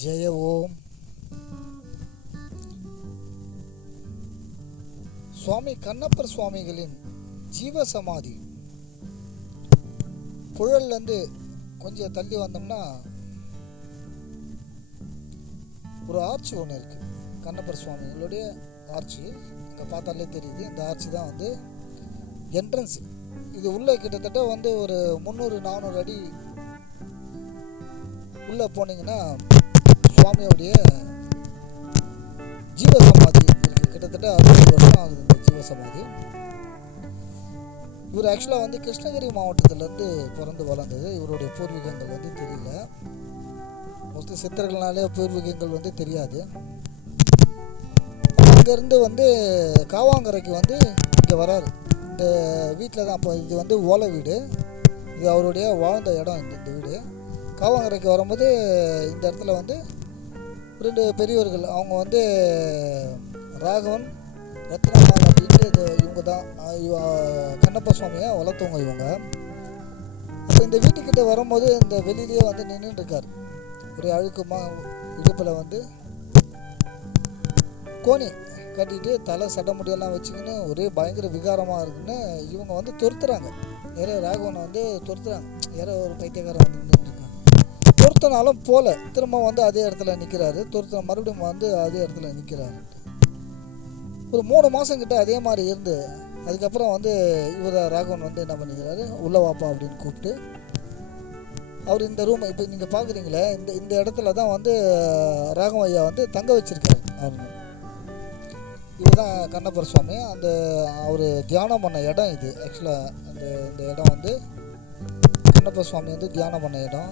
ஜெய ஓம். சுவாமி கண்ணப்பர் சுவாமிகளின் ஜீவசமாதி புழல்லேருந்து கொஞ்சம் தள்ளி வந்தோம்னா ஒரு ஆர்ச்சி ஒன்று இருக்குது. கண்ணப்பர் சுவாமிகளுடைய ஆர்ச்சி அங்கே பார்த்தாலே தெரியுது. இந்த ஆர்ச்சி தான் வந்து என்ட்ரன்ஸ். இது உள்ளே கிட்டத்தட்ட வந்து ஒரு 300-400 அடி உள்ளே போனீங்கன்னா சுவாமியோடைய ஜீவசமாதி இருக்குது. கிட்டத்தட்ட 60 வருஷம் ஆகுது இந்த ஜீவசமாதி. இவர் ஆக்சுவலாக வந்து கிருஷ்ணகிரி மாவட்டத்திலேருந்து பிறந்து வளர்ந்தது. இவருடைய பூர்வீகங்கள் வந்து தெரியல. மோஸ்ட்லி சித்தர்கள்னாலே பூர்வீகங்கள் வந்து தெரியாது. அங்கேருந்து வந்து காவாங்கரைக்கு வந்து இங்கே வராரு. இந்த வீட்டில் தான். அப்போ இது வந்து ஓலை வீடு. இது அவருடைய வாழ்ந்த இடம். இந்த வீடு காவாங்கரைக்கு வரும்போது இந்த இடத்துல வந்து 2 பெரியவர்கள், அவங்க வந்து ராகவன், ரத்னம்மாள் அப்படின்ட்டு இவங்க தான் கண்ணப்ப சுவாமியை வளர்த்தவங்க இவங்க. அப்போ இந்த வீட்டுக்கிட்ட வரும்போது இந்த வெளியிலேயே வந்து நின்றுட்டு இருக்கார். ஒரு அழுக்குமா இடுப்பில் வந்து கோணி கட்டிட்டு தலை சடை முடியெல்லாம் வச்சுக்கின்னு ஒரே பயங்கர விகாரமாக இருக்குன்னு இவங்க வந்து துரத்துறாங்க. யாரோ ராகவனை வந்து துரத்துறாங்க. யாரோ ஒரு பைத்தியக்காரன் வந்து நின்றுருக்காங்க. துரத்தினாலும் போல திரும்ப வந்து அதே இடத்துல நிற்கிறாரு. துரத்தின மறுபடியும் வந்து அதே இடத்துல நிற்கிறாரு. ஒரு 3 மாதம் கிட்ட அதே மாதிரி இருந்து அதுக்கப்புறம் வந்து இவர் ராகவன் வந்து என்ன பண்ணிக்கிறாரு, உள்ள வாப்பா அப்படின்னு கூப்பிட்டு அவர் இந்த ரூம் இப்போ நீங்கள் பார்க்குறீங்களே இந்த இடத்துல தான் வந்து ராகவன் ஐயா வந்து தங்க வச்சிருக்காரு. அவர் இவர் தான் கண்ணப்பர் சுவாமி. அந்த அவர் தியானம் பண்ண இடம் இது. ஆக்சுவலாக இந்த இடம் வந்து கண்ணப்பர் சுவாமி வந்து தியானம் பண்ண இடம்.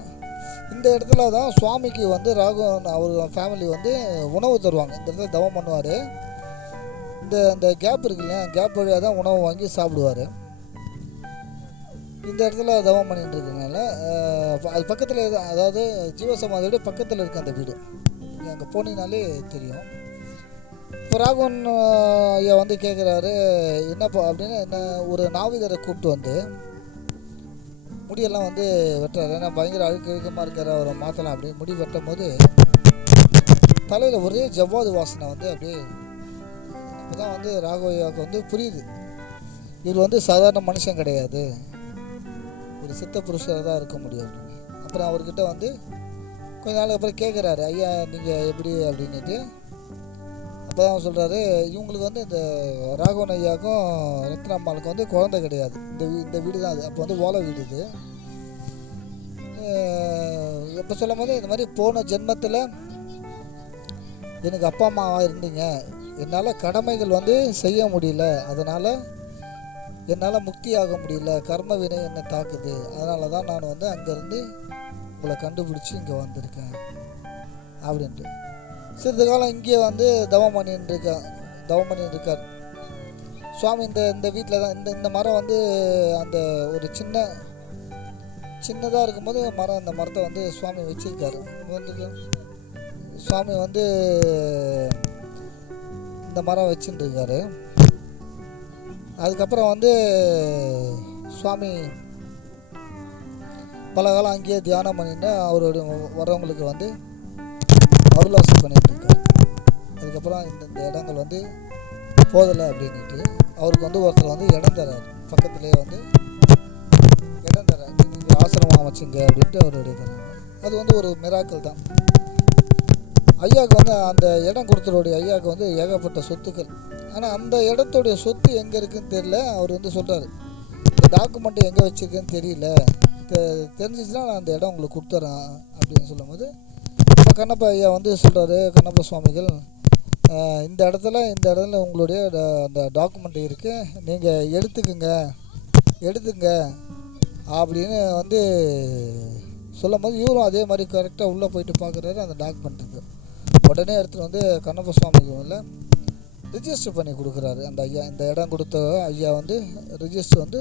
இந்த இடத்துல தான் சுவாமிக்கு வந்து ராகவன் அவர் ஃபேமிலி வந்து உணவு தருவாங்க. இந்த இடத்துல தவம் பண்ணுவார். இந்த கேப் இருக்கு இல்லையா, கேப் வழியாக தான் உணவு வாங்கி சாப்பிடுவார். இந்த இடத்துல தவம் பண்ணிட்டு இருக்கனால அது பக்கத்தில் தான், அதாவது ஜீவசமாதியோட பக்கத்தில் இருக்க அந்த வீடு. நீங்கள் அங்கே போனீங்கனாலே தெரியும். இப்போ ராகவன் ஐயா வந்து கேட்குறாரு, என்னப்பா அப்படின்னு. என்ன ஒரு நாவிதரை கூப்பிட்டு வந்து முடியெல்லாம் வந்து வெட்டுறாரு. ஏன்னா பயங்கர அழுக்கமாக இருக்கார், அவரை மாற்றலாம் அப்படின்னு முடி வெட்டும் போது தலையில் ஒரே ஜவ்வாது வாசனை வந்து அப்படியே. அப்போ தான் வந்து ராகவையாவுக்கு வந்து புரியுது, இவர் வந்து சாதாரண மனுஷன் கிடையாது, ஒரு சித்த புருஷராக தான் இருக்க முடியும் அப்படின்னு. அப்புறம் அவர்கிட்ட வந்து கொஞ்ச நாளுக்கு அப்புறம் கேட்குறாரு, ஐயா நீங்கள் எப்படி அப்படின்ட்டு. அப்போ தான் அவர் சொல்கிறாரு, இவங்களுக்கு வந்து இந்த ராகவன் ஐயாவுக்கும் ரத்னம்மாளுக்கும் வந்து குழந்தை கிடையாது. இந்த வீடு தான் அது. அப்போ வந்து ஓலை வீடு இது. இப்போ சொல்லும் போது இந்த மாதிரி போன ஜென்மத்தில் எனக்கு அப்பா அம்மாவாக இருந்தீங்க, என்னால் கடமைகள் வந்து செய்ய முடியல, அதனால் என்னால் முக்தி ஆக முடியல, கர்ம வினை என்னை தாக்குது, அதனால தான் நான் வந்து அங்கேருந்து உங்களை கண்டுபிடிச்சி இங்கே வந்திருக்கேன் அப்படின்ட்டு. சிறிது காலம் இங்கே வந்து தவம் பண்ணிட்டு இருக்கார் சுவாமி. இந்த வீட்டில் தான் இந்த மரம் வந்து அந்த ஒரு சின்னதாக இருக்கும்போது இந்த மரத்தை வந்து சுவாமி வச்சுருக்காரு. வந்து சுவாமி வந்து இந்த மரம் வச்சுட்டு இருக்காரு. அதுக்கப்புறம் வந்து சுவாமி பல காலம் அங்கேயே தியானம் பண்ணிட்டு அவருடைய வரவங்களுக்கு வந்து அருளாசி பண்ணிட்டு இருக்காரு. அதுக்கப்புறம் இந்த இடங்கள் வந்து போதலை அப்படின்ட்டு அவருக்கு வந்து ஒருத்தர் வந்து இடம் தராரு. பக்கத்துலேயே வந்து இடம் தராரு, நீங்கள் ஆசிரமம் அமைச்சுங்க அப்படின்ட்டு அவருடைய தராங்க. அது வந்து ஒரு மிராக்கள் தான். ஐயாவுக்கு வந்து அந்த இடம் கொடுத்தருடைய ஐயாவுக்கு வந்து ஏகப்பட்ட சொத்துக்கள். ஆனால் அந்த இடத்துடைய சொத்து எங்கே இருக்குதுன்னு தெரியல. அவர் வந்து சொல்கிறார், இந்த டாக்குமெண்ட்டு எங்கே வச்சுருக்கேன்னு தெரியல, தெரிஞ்சிச்சுன்னா நான் அந்த இடம் உங்களுக்கு கொடுத்துட்றேன் அப்படின்னு சொல்லும் போது இப்போ கண்ணப்ப ஐயா வந்து சொல்கிறாரு, கண்ணப்ப சுவாமிகள் இந்த இடத்துல உங்களுடைய அந்த டாக்குமெண்ட் இருக்குது, நீங்கள் எடுத்துக்குங்க அப்படின்னு வந்து சொல்லும் போது இவரும் அதே மாதிரி கரெக்டாக உள்ளே போயிட்டு பார்க்குறாரு. அந்த டாக்குமெண்ட்டுக்கு உடனே எடுத்துகிட்டு வந்து கண்ணப்ப சுவாமிக்கு வந்து ரிஜிஸ்டர் பண்ணி கொடுக்குறாரு. அந்த ஐயா இந்த இடம் கொடுத்த ஐயா வந்து ரிஜிஸ்டர் வந்து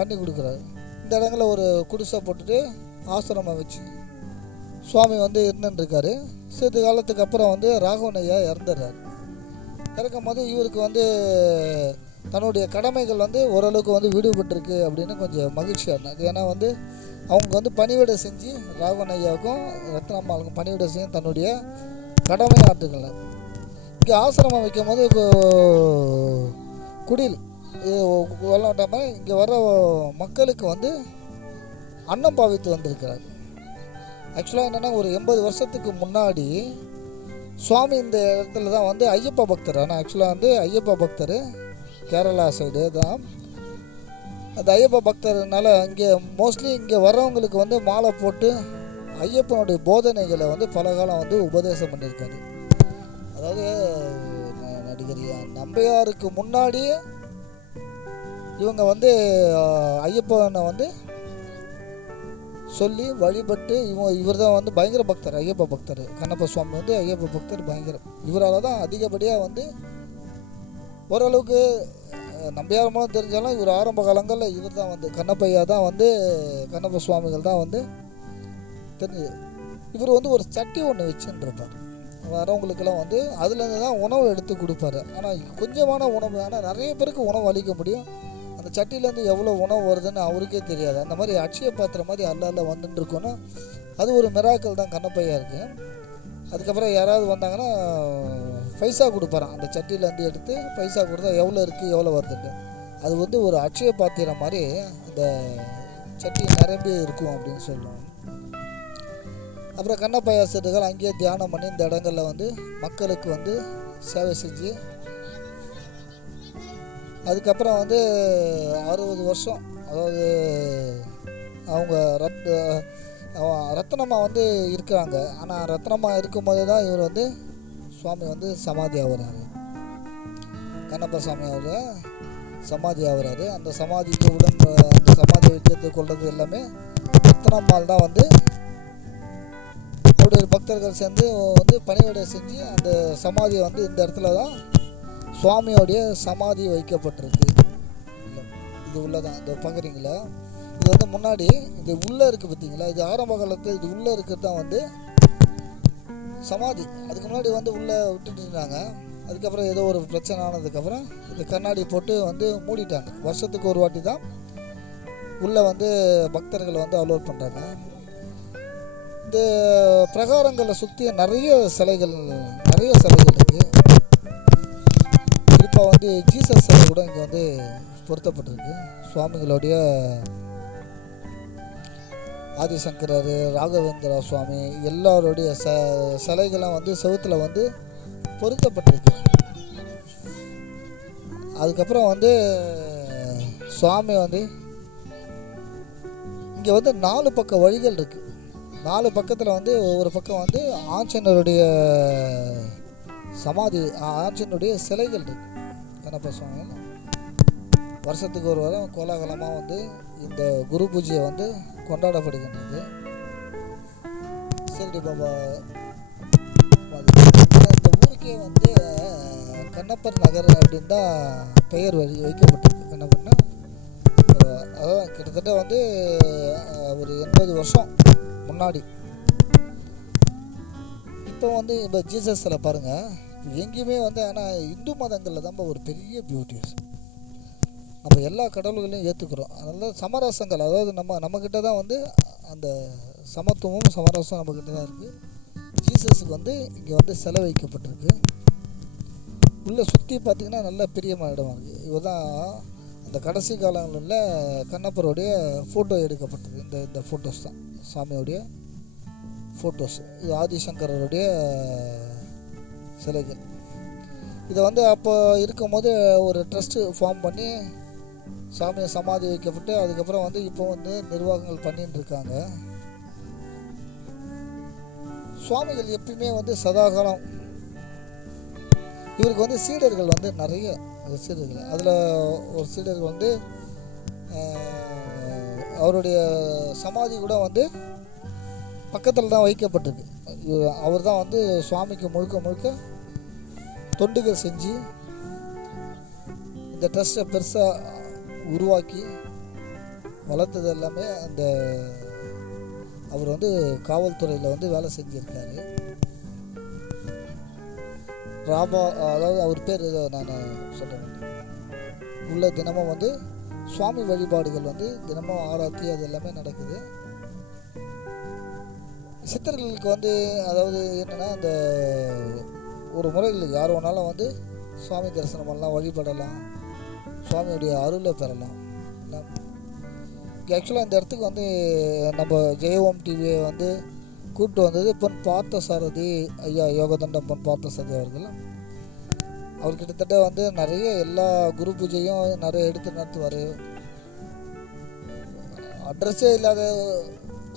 பண்ணி கொடுக்குறாரு. இந்த இடங்களில் ஒரு குடிசை போட்டுட்டு ஆசிரமம் வச்சு சுவாமி வந்து இருந்துருக்காரு. சிறிது காலத்துக்கு அப்புறம் வந்து ராகவன் ஐயா இறந்துடுறாரு. இறக்கும் போது இவருக்கு வந்து தன்னுடைய கடமைகள் வந்து ஓரளவுக்கு வந்து விடுபட்டிருக்கு அப்படின்னு கொஞ்சம் மகிழ்ச்சியாக இருந்தது. ஏன்னா வந்து அவங்க வந்து பணிவிடை செஞ்சு ராகவன் ஐயாவுக்கும் ரத்னம்மாளுக்கும் பணிவிடை செஞ்சு தன்னுடைய கடமை ஆற்றுக்கல. இங்கே ஆசிரமம் வைக்கும் போது இப்போ குடில் விளாட்டாமல் இங்கே வர மக்களுக்கு வந்து அன்னம் பாவித்து வந்திருக்கிறார். ஆக்சுவலாக என்னென்னா ஒரு 80 வருஷத்துக்கு முன்னாடி சுவாமி இந்த இடத்துல தான் வந்து ஐயப்பா பக்தர். ஆனால் ஆக்சுவலாக வந்து ஐயப்பா பக்தர் கேரளா சைடு தான். அந்த ஐயப்பா பக்தர்னால இங்கே மோஸ்ட்லி இங்கே வர்றவங்களுக்கு வந்து மாலை போட்டு ஐயப்பனுடைய போதனைகளை வந்து பல காலம் வந்து உபதேசம் பண்ணியிருக்காரு. அதாவது நடிகர் நம்பியாருக்கு முன்னாடி இவங்க வந்து ஐயப்பனை வந்து சொல்லி வழிபட்டு இவர் தான் வந்து பயங்கர பக்தர், ஐயப்ப பக்தர். கண்ணப்ப சுவாமி வந்து ஐயப்ப பக்தர் பயங்கரம். இவரால் தான் அதிகப்படியாக வந்து ஓரளவுக்கு நம்பியார் மூலம் தெரிஞ்சாலும் இவர் ஆரம்ப காலங்களில் இவர் தான் வந்து கண்ணப்பையா தான் வந்து கண்ணப்ப சுவாமிகள் தான் வந்து தெரிஞ்சது. இவர் வந்து ஒரு சட்டி ஒன்று வச்சுருப்பார். வரவங்களுக்கெல்லாம் வந்து அதுலேருந்து தான் உணவு எடுத்து கொடுப்பாரு. ஆனால் கொஞ்சமான உணவு, ஆனால் நிறைய பேருக்கு உணவு அளிக்க முடியும். அந்த சட்டியிலேருந்து எவ்வளோ உணவு வருதுன்னு அவருக்கே தெரியாது. அந்த மாதிரி அட்சய பாத்திரம் மாதிரி அல்ல வந்துட்டு இருக்கோன்னா அது ஒரு மிராக்கள் தான் கண்ணப்பையா இருக்குது. அதுக்கப்புறம் யாராவது வந்தாங்கன்னா பைசா கொடுப்பாரான். அந்த சட்டியிலேருந்து எடுத்து பைசா கொடுத்தா எவ்வளோ இருக்குது எவ்வளோ வருதுட்டு. அது வந்து ஒரு அட்சய பாத்திரம் மாதிரி அந்த சட்டி நிரம்பி இருக்கும் அப்படின்னு சொல்லுவோம். அப்புறம் கண்ணப்பையா செட்டுகள் அங்கேயே தியானம் பண்ணி இந்த இடங்களில் வந்து மக்களுக்கு வந்து சேவை செஞ்சு அதுக்கப்புறம் வந்து 60 வருஷம், அதாவது அவங்க ரத்னம்மா வந்து இருக்கிறாங்க. ஆனால் ரத்னம்மா இருக்கும்போது தான் இவர் வந்து சுவாமி வந்து சமாதி ஆகுறாரு. கண்ணப்ப சுவாமி அவர் சமாதி ஆகுறாரு. அந்த சமாதிக்கு அந்த சமாதி வைக்கிறது கொள்வது எல்லாமே ரத்னம்மாள் தான் வந்து அவருடைய பக்தர்கள் சேர்ந்து வந்து பணிவிடை செஞ்சு அந்த சமாதியை வந்து இந்த இடத்துல தான் சுவாமியோடைய சமாதி வைக்கப்பட்டிருக்கு. இது உள்ளதான் இந்த பார்க்குறீங்களா, இது வந்து முன்னாடி இது உள்ளே இருக்குது பார்த்தீங்களா, இது ஆரம்ப காலத்தில் இது உள்ளே இருக்கிறது தான் வந்து சமாதி. அதுக்கு முன்னாடி வந்து உள்ளே விட்டுட்டு இருந்தாங்க. அதுக்கப்புறம் ஏதோ ஒரு பிரச்சனை ஆனதுக்கப்புறம் இது கண்ணாடி போட்டு வந்து மூடிட்டாங்க. வருஷத்துக்கு ஒரு வாட்டி தான் உள்ளே வந்து பக்தர்களை வந்து அலோட் பண்ணுறாங்க. இந்த பிரகாரங்களை சுற்றி நிறைய சிலைகள் இருக்குது. இப்போ வந்து ஜீசஸ் சிலை கூட இங்கே வந்து பொருத்தப்பட்டிருக்கு. சுவாமிகளுடைய ஆதிசங்கரர், ராகவேந்திரா சுவாமி எல்லாருடைய சிலைகள்லாம் வந்து செவுத்தில் வந்து பொருத்தப்பட்டிருக்கு. அதுக்கப்புறம் வந்து சுவாமி வந்து இங்கே வந்து 4 பக்க வழிகள் இருக்குது. 4 பக்கத்தில் வந்து ஒவ்வொரு பக்கம் வந்து ஆஞ்சநேயருடைய சமாதி, ஆஞ்சநேயருடைய சிலைகள் இருக்குது. கண்ணப்ப சுவாமி வருஷத்துக்கு ஒரு வாரம் கோலாகலமாக வந்து இந்த குரு பூஜையை வந்து கொண்டாடப்படுகின்றது. ஷிரடி பாபா இந்த ஊருக்கே வந்து கண்ணப்பர் நகர் அப்படின்னு தான் பெயர் வைக்கப்பட்டிருக்கு. கண்ணப்பர்னா அதான் கிட்டத்தட்ட வந்து ஒரு 80 வருஷம் முன்னாடி. இப்போ வந்து இப்போ ஜீசஸ் சிலை பாருங்கள், எங்கேயுமே வந்து ஆனால் இந்து மதங்களில் தான் ஒரு பெரிய பியூட்டிஸ். நம்ம எல்லா கடவுள்களையும் ஏற்றுக்கிறோம். அதனால சமரசங்கள், அதாவது நம்மக்கிட்ட தான் வந்து அந்த சமத்துவமும் சமரசம் நம்மக்கிட்ட தான் இருக்குது. ஜீசஸுக்கு வந்து இங்கே வந்து சிலை வைக்கப்பட்டிருக்கு. உள்ளே சுற்றி பார்த்திங்கன்னா நல்ல பிரியமான இடமா இருக்குது. இவர் தான் அந்த கடைசி காலங்களில் கண்ணப்பருடைய ஃபோட்டோ எடுக்கப்பட்டது. இந்த ஃபோட்டோஸ் தான் சாமியோடைய ஃபோட்டோஸ். இது ஆதிசங்கரருடைய சிலைகள். இதை வந்து அப்போ இருக்கும்போது ஒரு ட்ரஸ்ட்டு ஃபார்ம் பண்ணி சாமியை சமாதி வைக்கப்பட்டு அதுக்கப்புறம் வந்து இப்போ வந்து நிர்வாகங்கள் பண்ணிட்டு இருக்காங்க. சுவாமிகள் எப்பயுமே வந்து சதாகாலம் இவருக்கு வந்து சீடர்கள் வந்து நிறைய சீடர்கள். அதில் ஒரு சீடர்கள் வந்து அவருடைய சமாதி கூட வந்து பக்கத்தில் தான் வைக்கப்பட்டிருக்கு. அவர் தான் வந்து சுவாமிக்கு முழுக்க தொண்டுகள் செஞ்சு இந்த ட்ரஸ்ட்டை பெருசாக உருவாக்கி வளர்த்தது எல்லாமே அந்த அவர் வந்து காவல்துறையில் வந்து வேலை செஞ்சுருக்காரு. அதாவது அவர் பேர் நான் சொல்கிறேன். உள்ள தினமும் வந்து சுவாமி வழிபாடுகள் வந்து தினமும் ஆராத்தி அது எல்லாமே நடக்குது. சித்தர்களுக்கு வந்து அதாவது என்னென்னா, அந்த ஒரு முறையில் யார் வேணாலும் வந்து சுவாமி தரிசனம் பண்ணலாம், வழிபடலாம், சுவாமியுடைய அருளை பெறலாம். ஆக்சுவலாக இந்த இடத்துக்கு வந்து நம்ம ஜெயஓம் டிவியை வந்து கூப்பிட்டு வந்தது பொன் பார்த்தசாரதி ஐயா, யோகதண்டம் பொன் பார்த்தசாரதி அவர்கள். அவர் கிட்டத்தட்ட வந்து நிறைய எல்லா குரு பூஜையும் நிறைய எடுத்து நடத்துவார். அட்ரஸே இல்லாத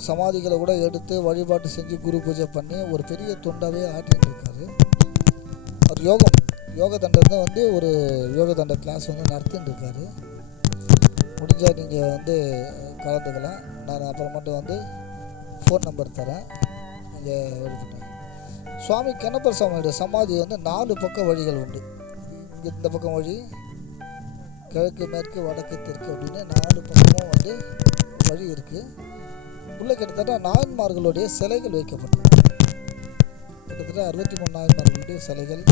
சமாதிகளை கூட எடுத்து வழிபாட்டு செஞ்சு குரு பூஜை பண்ணி ஒரு பெரிய தொண்டாகவே ஆட்டிகிட்டு இருக்காரு. அவர் யோக தண்டத்தை வந்து ஒரு யோக தண்ட கிளாஸ் வந்து நடத்தின்னு இருக்காரு. முடிஞ்சால் நீங்கள் வந்து கலந்துக்கலாம். நான் அப்புறமேட்டு வந்து ஃபோன் நம்பர் தரேன், நீங்கள் எழுதிட்டேன். சுவாமி கண்ணப்பர் சுவாமியோட சமாதி வந்து 4 பக்க வழிகள் உண்டு. இங்கே இந்த பக்கம் வழி, கிழக்கு மேற்கு வடக்கு தெற்கு அப்படின்னு 4 பக்கமும் வந்து வழி இருக்குது. உள்ள கிட்டத்தட்ட நாயன்மார்களுடைய சிலைகள் வைக்கப்பட்டிருக்கு. கிட்டத்தட்ட 63 நாயன்மார்களுடைய சிலைகள்.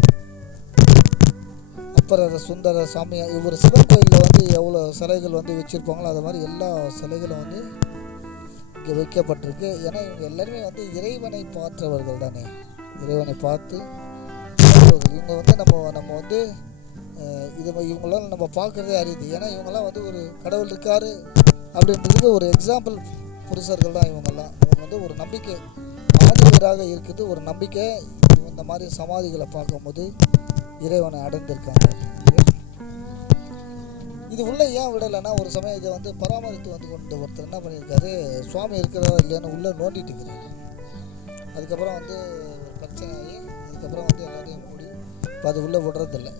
அப்பரர், சுந்தரர், சாமியா, இவர் சிவன் கோயிலில் வந்து எவ்வளோ சிலைகள் வந்து வச்சுருப்பாங்களோ அது மாதிரி எல்லா சிலைகளும் வந்து இங்கே வைக்கப்பட்டிருக்கு. ஏன்னா இவங்க எல்லாருமே வந்து இறைவனை பார்த்தவர்கள் தானே, இறைவனை பார்த்து இவங்க வந்து நம்ம வந்து இவங்களாம் நம்ம பார்க்குறதே அறியுது. ஏன்னா இவங்கெல்லாம் வந்து ஒரு கடவுள் இருக்கார் அப்படின்றதுக்கு ஒரு எக்ஸாம்பிள் புருஷர்கள் தான் இவங்கெல்லாம். இவங்க வந்து ஒரு நம்பிக்கை ஆதிவராக இருக்குது, ஒரு நம்பிக்கை. இந்த மாதிரி சமாதிகளை பார்க்கும்போது இறைவனை அடைந்திருக்காங்க. இது உள்ளே ஏன் விடலைன்னா, ஒரு சமயம் இதை வந்து பராமரித்து வந்து கொண்டு ஒருத்தர் என்ன பண்ணியிருக்காரு, சுவாமி இருக்கிறதா இல்லையான்னு உள்ளே நோண்டிட்டு இருக்கிறாரு. அதுக்கப்புறம் வந்து பிரச்சனை ஆகி அதுக்கப்புறம் வந்து எல்லாரையும் மூடி இப்போ அது உள்ளே விடுறதில்லை.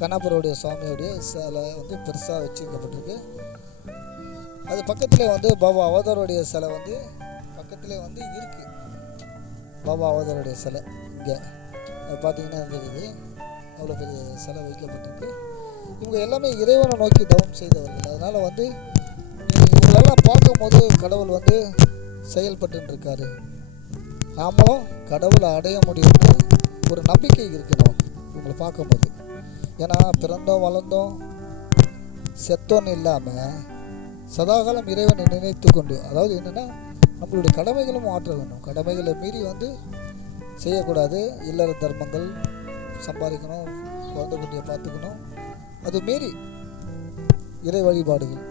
கண்ணப்பருடைய சுவாமியோடைய சிலை வந்து பெருசாக வச்சுருக்கப்பட்டிருக்கு. அது பக்கத்தில் வந்து பாபா அவதாரோடைய சிலை வந்து பக்கத்தில் வந்து இருக்குது. பாபா அவதாரோடைய சிலை இங்கே பார்த்தீங்கன்னா தெரியுது, அவ்வளோ பெரிய சிலை வைக்கப்பட்டிருக்கு. இவங்க எல்லாமே இறைவனை நோக்கி தவம் செய்தவர்கள். அதனால் வந்து இவங்களெல்லாம் பார்க்கும்போது கடவுள் வந்து செயல்பட்டு இருக்காரு. நாமளும் கடவுளை அடைய முடியும்னு ஒரு நம்பிக்கை இருக்கணும் இவங்களை பார்க்கும்போது. ஏன்னா பிறந்தோம் வளர்ந்தோம் செத்தோன்னு இல்லாமல் சதாகாலம் இறைவனை நினைத்து கொண்டு, அதாவது என்னென்னா நம்மளுடைய கடமைகளும் ஆற்ற வேண்டும். கடமைகளை மீறி வந்து செய்யக்கூடாது. இல்லற தர்மங்கள் சம்பாதிக்கணும், குழந்தை குட்டியை பார்த்துக்கணும், அது மீறி இறை வழிபாடுகள்.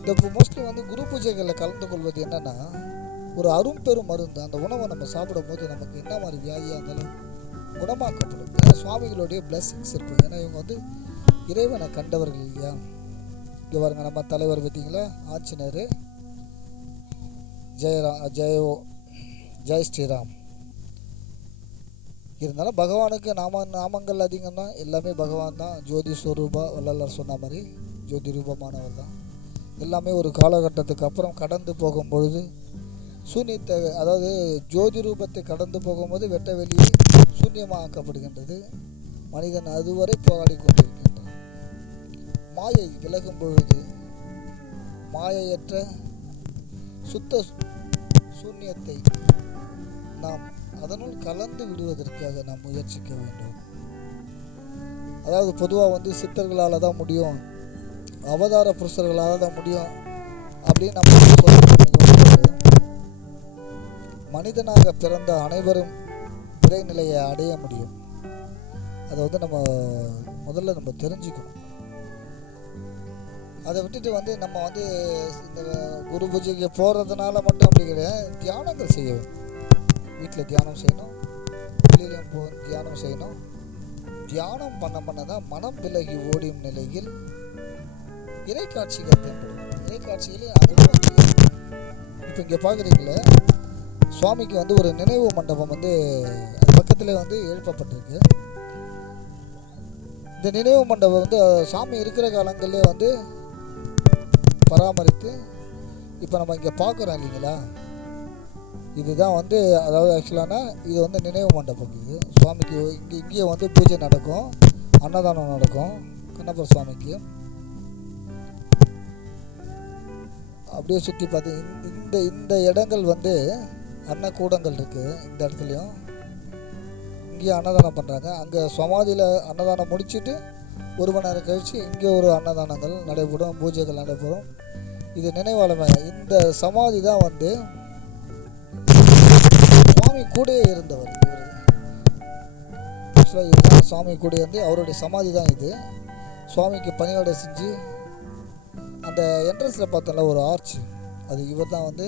இந்த மோஸ்ட்லி வந்து குரு பூஜைகளில் கலந்து கொள்வது என்னென்னா ஒரு அரும்பெரும் மருந்து. அந்த உணவை நம்ம சாப்பிடும் போது நமக்கு என்ன மாதிரி வியாதியாக இருந்தாலும் குணமாக்கப்படும். ஏன்னா சுவாமிகளுடைய பிளஸ்ஸிங்ஸ் இருக்கும். ஏன்னா இவங்க வந்து இறைவனை கண்டவர்கள் இல்லையா. இங்கே பாருங்க, நம்ம தலைவர் பார்த்தீங்களா, ஆஞ்சநேயர், ஜெய் ஸ்ரீராம். இருந்தாலும் பகவானுக்கு நாமங்கள் அதிகம் தான். எல்லாமே பகவான் தான். ஜோதி ஸ்வரூபா வள்ளலார் சொன்ன மாதிரி ஜோதி ரூபமானவர் தான். எல்லாமே ஒரு காலகட்டத்துக்கு அப்புறம் கடந்து போகும் பொழுது சூன்யத்தை, அதாவது ஜோதி ரூபத்தை கடந்து போகும்போது வெட்ட வெளியே சூன்யமாக ஆக்கப்படுகின்றது. மனிதன் அதுவரை போராடி கொண்டிருக்கின்றான். மாயை விலகும் பொழுது மாயையற்ற சுத்த சூன்யத்தை நாம் அதனுள் கலந்து விடுவதற்காக நாம் முயற்சிக்க வேண்டும். அதாவது பொதுவாக வந்து சித்தர்களால் தான் முடியும், அவதார புருஷர்களால் தான் முடியும் அப்படின்னு நம்ம சொல்ல. மனிதனாக பிறந்த அனைவரும் இறைநிலையை அடைய முடியும். அதை வந்து முதல்ல நம்ம தெரிஞ்சுக்கணும். அதை விட்டுட்டு வந்து நம்ம வந்து இந்த குரு பூஜைக்கு போகிறதுனால மட்டும் அப்படி கிடையாது. தியானங்கள் செய்ய வேண்டும். வீட்டில் தியானம் செய்யணும், வெளியிலையும் தியானம் செய்யணும். தியானம் பண்ண தான் மனம் விலகி ஓடும் நிலையில் இறைக்காட்சிகள் தென்படும். இறைக்காட்சிகளே அதுவும் இப்போ இங்கே பார்க்குறீங்களே, சுவாமிக்கு வந்து ஒரு நினைவு மண்டபம் வந்து அது பக்கத்தில் வந்து எழுப்பப்பட்டிருக்கு. இந்த நினைவு மண்டபம் வந்து சாமி இருக்கிற காலங்களிலே வந்து பராமரித்து இப்போ நம்ம இங்கே பார்க்குறோம் இல்லைங்களா. இதுதான் வந்து அதாவது ஆக்சுவலானா இது வந்து நினைவு மண்டபம். இது சுவாமிக்கு இங்கேயே வந்து பூஜை நடக்கும், அன்னதானம் நடக்கும் கண்ணப்பர் சுவாமிக்கு. அப்படியே சுற்றி பார்த்து இந்த இடங்கள் வந்து அன்னக்கூடங்கள் இருக்குது. இந்த இடத்துலையும் இங்கேயும் அன்னதானம் பண்ணுறாங்க. அங்கே சமாதியில் அன்னதானம் முடிச்சுட்டு 1 மணி நேரம் கழித்து இங்கே ஒரு அன்னதானங்கள் நடைபெறும், பூஜைகள் நடைபெறும். இது நினைவாளமாக இந்த சமாதி தான் வந்து சுவாமி கூட இருந்தவர். இதுதான் சுவாமி கூட இருந்து அவருடைய சமாதி தான் இது. சுவாமிக்கு பணியோட செஞ்சு அந்த என்ட்ரன்ஸில் பார்த்தோம்ல ஒரு ஆர்ச், அது இவர் தான் வந்து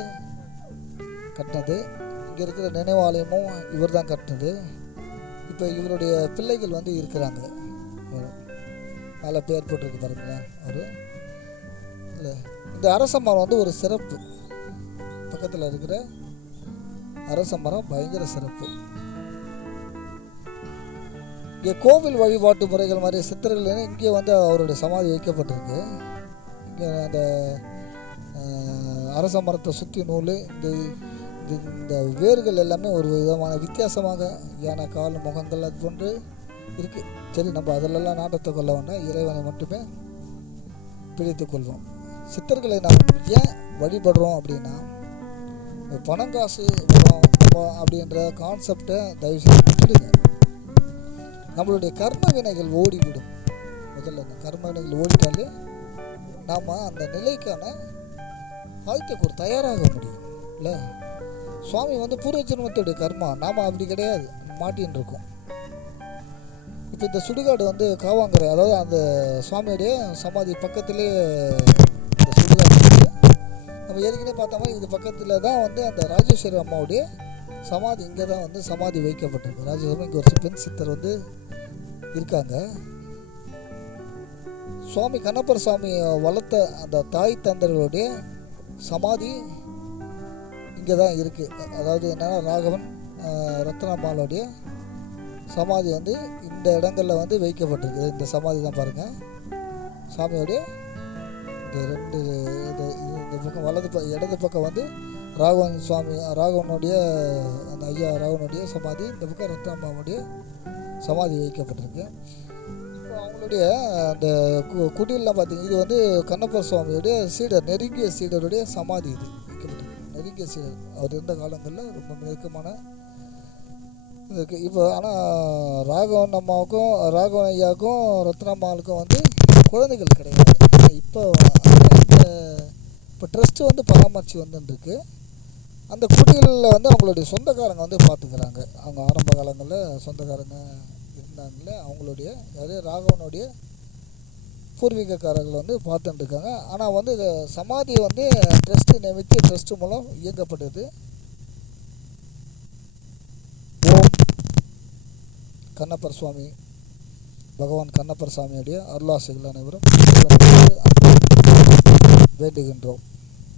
கட்டினது. இங்கே இருக்கிற நினைவாலயமும் இவர் தான் கட்டினது. இப்போ இவருடைய பிள்ளைகள் வந்து இருக்கிறாங்க. மேலே பேர் போட்டிருக்கு பாருங்களேன். அவர் இல்லை, இந்த அரச மரம் வந்து ஒரு சிறப்பு. பக்கத்தில் இருக்கிற அரச மரம் பயங்கர சிறப்பு. இங்கே கோவில் வழிபாட்டு முறைகள் மாதிரி சித்தர்கள் இங்கே வந்து அவருடைய சமாதி வைக்கப்பட்டிருக்கு. இங்கே அந்த அரச மரத்தை சுற்றி நூல், இந்த வேர்கள் எல்லாமே ஒரு விதமான வித்தியாசமாக யானை கால் முகங்கள் அது போன்று இருக்குது. சரி, நம்ம அதிலெல்லாம் நாட்டத்தை கொள்ள வேண்டாம், இறைவனை மட்டுமே பிடித்து கொள்வோம். சித்தர்களை நாம் ஏன் வழிபடுறோம் அப்படின்னா, பணம் காசு வரும் அப்படின்ற கான்செப்டை தயவு செய்து விட்டுடுங்க. நம்மளுடைய கர்ம வினைகள் ஓடிவிடும். முதல்ல அந்த கர்ம வினைகள் ஓடிட்டாலே நாம் அந்த நிலைக்கான ஆயத்தக்கு ஒரு தயாராக முடியும் இல்லை. சுவாமி வந்து பூர்வ ஜென்மத்துடைய கர்மா, நாம் அப்படி கிடையாது, மாட்டின்னு இருக்கோம். இப்போ இந்த சுடுகாடு வந்து காவாங்கரை, அதாவது அந்த சுவாமியுடைய சமாதி பக்கத்துலேயே இந்த சுடுகாடு இருக்குது. நம்ம ஏற்கனவே பார்த்த மாதிரி இது பக்கத்தில் தான் வந்து அந்த ராஜேஸ்வரி அம்மாவுடைய சமாதி இங்கே தான் வந்து சமாதி வைக்கப்பட்டிருக்கு. ராஜேஸ்வரி இங்கே ஒரு பெண் சித்தர் வந்து இருக்காங்க. சுவாமி கண்ணப்பர் சுவாமி வளர்த்த அந்த தாய் தந்தர்களுடைய சமாதி இங்கே தான் இருக்குது. அதாவது என்னென்னா ராகவன் ரத்னம்மாளுடைய சமாதி வந்து இந்த இடங்களில் வந்து வைக்கப்பட்டிருக்கு. இந்த சமாதி தான் பாருங்கள். சாமியோடைய இந்த 2 இந்த பக்கம் இடது பக்கம் வந்து ராகவனுடைய அந்த ஐயா ராகவனுடைய சமாதி, இந்த பக்கம் ரத்னம்மாவுடைய சமாதி வைக்கப்பட்டிருக்கு. இப்போ அவங்களுடைய அந்த குடியெல்லாம் பார்த்தீங்க, இது வந்து கண்ணப்பர் சுவாமியுடைய சீடர், நெருங்கிய சீடருடைய சமாதி இது வைக்கப்பட்டிருக்கு. நெருங்கிய சீடர் அவர் இருந்த காலங்களில் ரொம்ப நெருக்கமான இருக்குது. இப்போ ஆனால் ராகவன் அம்மாவுக்கும் ராகவன் ஐயாவுக்கும் ரத்னம்மாவுக்கும் வந்து குழந்தைகள் கிடையாது. இப்போ ட்ரஸ்ட்டு வந்து பராமரித்து வந்துருக்கு. அந்த குடிகளில் வந்து அவங்களுடைய சொந்தக்காரங்க வந்து பார்த்துக்கிறாங்க. அவங்க ஆரம்ப காலங்களில் சொந்தக்காரங்க இருந்தாங்கல்ல, அவங்களுடைய அதாவது ராகவனுடைய பூர்வீகக்காரர்கள் வந்து பார்த்துட்டு இருக்காங்க. ஆனால் வந்து சமாதியை வந்து ட்ரஸ்ட்டு நியமித்து ட்ரஸ்ட்டு மூலம் இயங்கப்பட்டது. ஓம் கண்ணப்பர் சுவாமி பகவான் கண்ணப்பர் சுவாமியுடைய அருளாசிகள் அனைவரும் வேண்டுகின்றோம்.